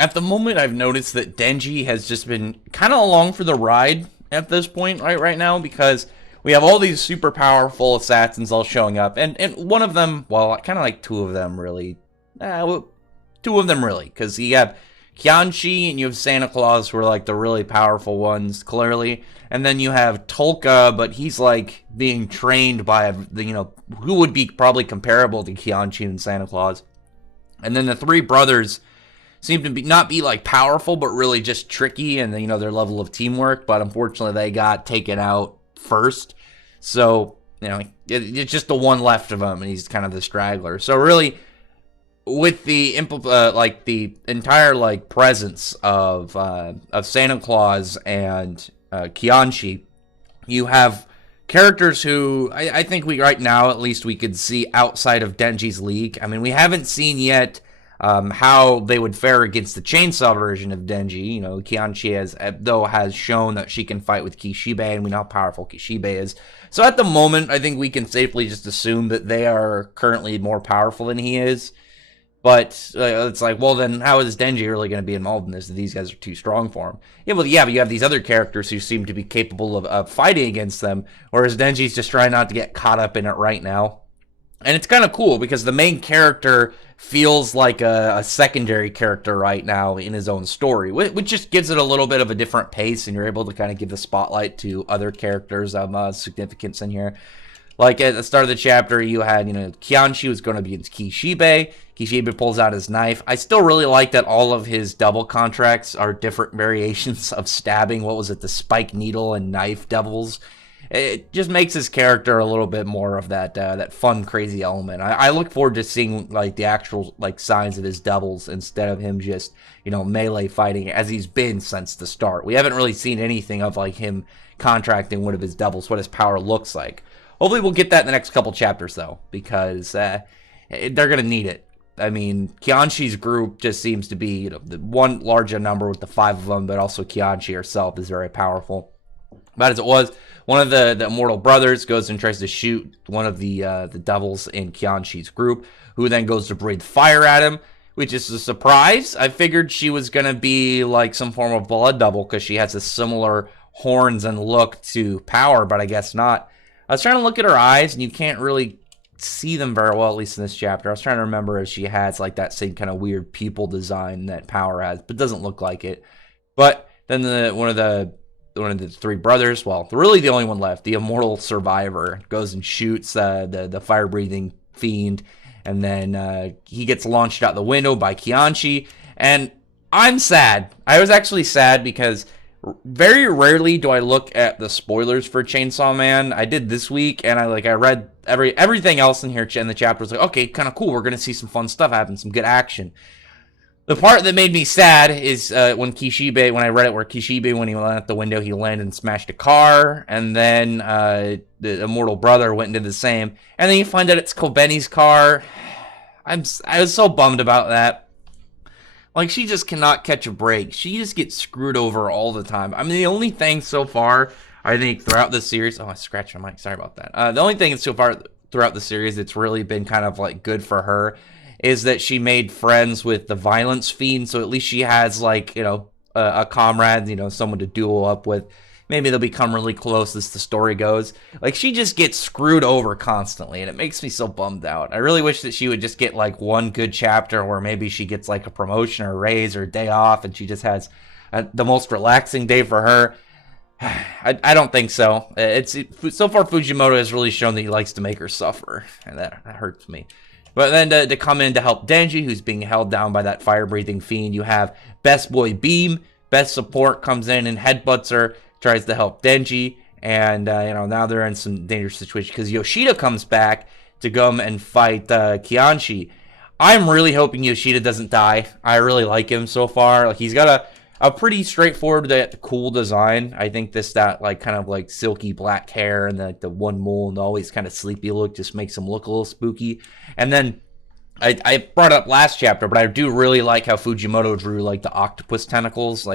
At the moment, I've noticed that Denji has just been kind of along for the ride at this point, right now, because we have all these super powerful assassins all showing up, and one of them, well, kind of like two of them, really. Well, two of them, really, because you have Kianchi and you have Santa Claus, who are like the really powerful ones, clearly. And then you have Tolka, but he's like being trained by, who would be probably comparable to Kianchi and Santa Claus. And then the three brothers seem to not be like powerful, but really just tricky, and their level of teamwork. But unfortunately, they got taken out first, so it's just the one left of him, and he's kind of the straggler. So really, with the the entire presence of Santa Claus and Kianchi, you have characters who I think right now at least we could see outside of Denji's league. I mean, we haven't seen yet how they would fare against the chainsaw version of Denji. Kianchi has shown that she can fight with Kishibe, and we know how powerful Kishibe is. So at the moment, I think we can safely just assume that they are currently more powerful than he is. But it's like, well, then how is Denji really going to be involved in this if these guys are too strong for him? But you have these other characters who seem to be capable of fighting against them, whereas Denji's just trying not to get caught up in it right now. And it's kind of cool because the main character feels like a secondary character right now in his own story, which just gives it a little bit of a different pace, and you're able to kind of give the spotlight to other characters of significance in here. Like at the start of the chapter, you had, Kianchi was going to be against Kishibe. Kishibe pulls out his knife. I still really like that all of his double contracts are different variations of stabbing. What was it? The spike needle and knife devils. It just makes his character a little bit more of that fun, crazy element. I look forward to seeing the actual signs of his doubles instead of him just melee fighting as he's been since the start. We haven't really seen anything of him contracting one of his doubles, what his power looks like. Hopefully we'll get that in the next couple chapters though, because they're gonna need it. I mean, Kianchi's group just seems to be the one larger number with the 5 of them, but also Kianchi herself is very powerful. But as it was, one of the immortal brothers goes and tries to shoot one of the devils in Kianchi's group, who then goes to breathe fire at him, which is a surprise. I figured she was going to be some form of blood double because she has a similar horns and look to Power, but I guess not. I was trying to look at her eyes, and you can't really see them very well, at least in this chapter. I was trying to remember if she has that same kind of weird pupil design that Power has, but it doesn't look like it. But then one of the 3 brothers, well, really the only one left, the immortal survivor, goes and shoots the fire-breathing fiend, and then he gets launched out the window by Kianchi, and I'm sad. I was actually sad because very rarely do I look at the spoilers for Chainsaw Man. I did this week, and I read everything else in here in the chapter. Was okay, kind of cool. We're gonna see some fun stuff happen, some good action. The part that made me sad is when I read it, where Kishibe, when he went out the window, he landed and smashed a car, and then the immortal brother went and did the same, and then you find out it's Kobeni's car. I was so bummed about that. She just cannot catch a break. She just gets screwed over all the time. I mean, the only thing so far, I think, throughout the series... Oh, I scratched my mic. Sorry about that. The only thing so far throughout the series that's really been kind of, good for her is that she made friends with the violence fiend, so at least she has, a comrade, someone to duel up with. Maybe they'll become really close as the story goes. She just gets screwed over constantly, and it makes me so bummed out. I really wish that she would just get, one good chapter where maybe she gets, a promotion or a raise or a day off, and she just has the most relaxing day for her. I don't think so. So far, Fujimoto has really shown that he likes to make her suffer, and that hurts me. But then to come in to help Denji, who's being held down by that fire-breathing fiend, you have Best Boy Beam. Best Support comes in and headbutts her, tries to help Denji, and now they're in some dangerous situation because Yoshida comes back to come and fight Kianchi. I'm really hoping Yoshida doesn't die. I really like him so far. He's got a pretty straightforward, cool design. I think that silky black hair and the one mole and the always kind of sleepy look just makes him look a little spooky. And then I brought up last chapter, but I do really like how Fujimoto drew the octopus tentacles.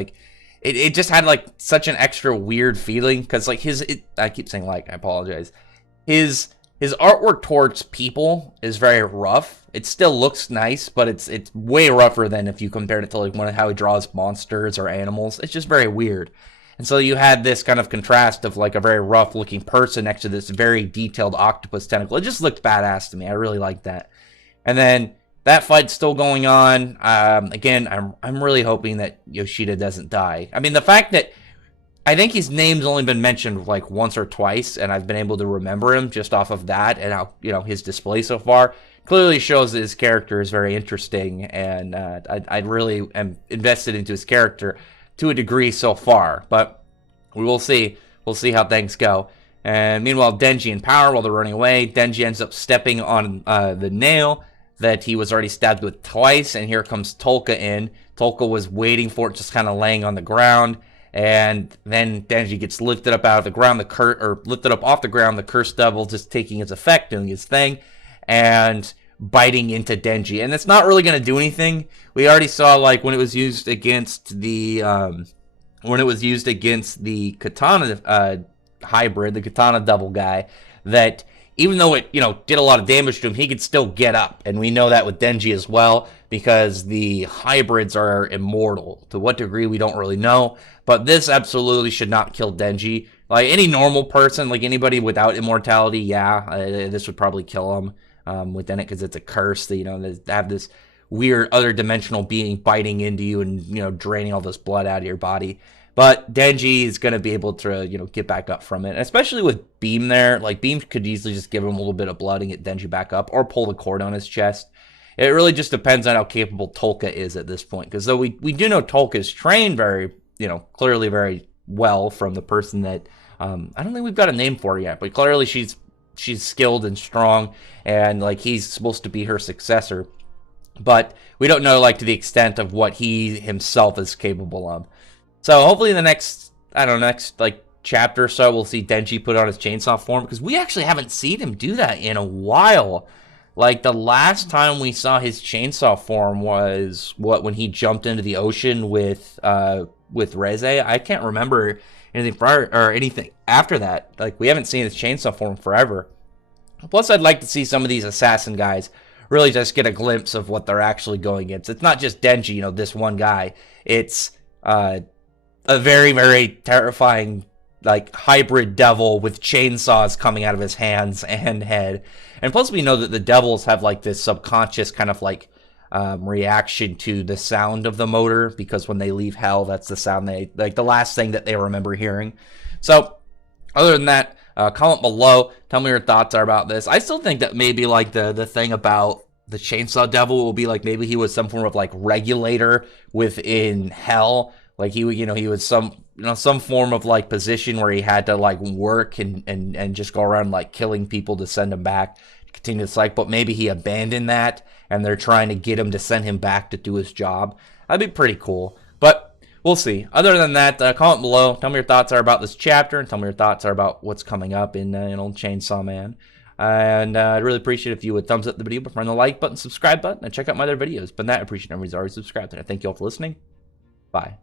It just had such an extra weird feeling because I keep saying I apologize. His his artwork towards people is very rough. It still looks nice, but it's way rougher than if you compared it to like how he draws monsters or animals. It's just very weird. And so you had this kind of contrast of like a very rough looking person next to this very detailed octopus tentacle. It just looked badass to me. I really liked that. And then that fight's still going on. Again, I'm really hoping that Yoshida doesn't die. I mean, the fact that I think his name's only been mentioned like once or twice, and I've been able to remember him just off of that and how, his display so far clearly shows that his character is very interesting, and I really am invested into his character to a degree so far. But we will see. We'll see how things go. And meanwhile, Denji in power, while they're running away, Denji ends up stepping on the nail that he was already stabbed with twice, and here comes Tolka in. Tolka was waiting for it, just kind of laying on the ground. And then Denji gets lifted up out of the ground, lifted up off the ground, the cursed devil just taking its effect, doing his thing, and biting into Denji. And it's not really going to do anything. We already saw, like, when it was used against the katana hybrid, the katana devil guy, that even though it, did a lot of damage to him, he could still get up. And we know that with Denji as well, because the hybrids are immortal. To what degree, we don't really know. But this absolutely should not kill Denji. Like, any normal person, like anybody without immortality, this would probably kill him within it, because it's a curse. That, they have this weird other dimensional being biting into you and, draining all this blood out of your body. But Denji is going to be able to, get back up from it. And especially with Beam there. Like, Beam could easily just give him a little bit of blood and get Denji back up, or pull the cord on his chest. It really just depends on how capable Tolka is at this point. Because though we do know Tolka is trained very, clearly very well from the person that, I don't think we've got a name for her yet. But clearly she's skilled and strong. And, like, he's supposed to be her successor. But we don't know, like, to the extent of what he himself is capable of. So hopefully in the next chapter or so, we'll see Denji put on his chainsaw form, because we actually haven't seen him do that in a while. Like, the last time we saw his chainsaw form was when he jumped into the ocean with Reze. I can't remember anything prior or anything after that. Like, we haven't seen his chainsaw form forever. Plus, I'd like to see some of these assassin guys really just get a glimpse of what they're actually going against. It's not just Denji, this one guy. It's a very, very terrifying, like, hybrid devil with chainsaws coming out of his hands and head. And plus we know that the devils have, like, this subconscious kind of, like, reaction to the sound of the motor, because when they leave hell, that's the sound the last thing that they remember hearing. So, other than that, comment below, tell me your thoughts are about this. I still think that maybe, like, the thing about the chainsaw devil will be, like, maybe he was some form of, like, regulator within hell. Like, he was some form of, like, position where he had to, like, work and just go around, like, killing people to send him back, to continue the cycle. But maybe he abandoned that, and they're trying to get him to send him back to do his job. That'd be pretty cool. But we'll see. Other than that, comment below. Tell me your thoughts are about this chapter, and tell me your thoughts are about what's coming up in old Chainsaw Man. And I'd really appreciate if you would thumbs up the video, press the like button, subscribe button, and check out my other videos. But that, I appreciate everybody's already subscribed. And I thank you all for listening. Bye.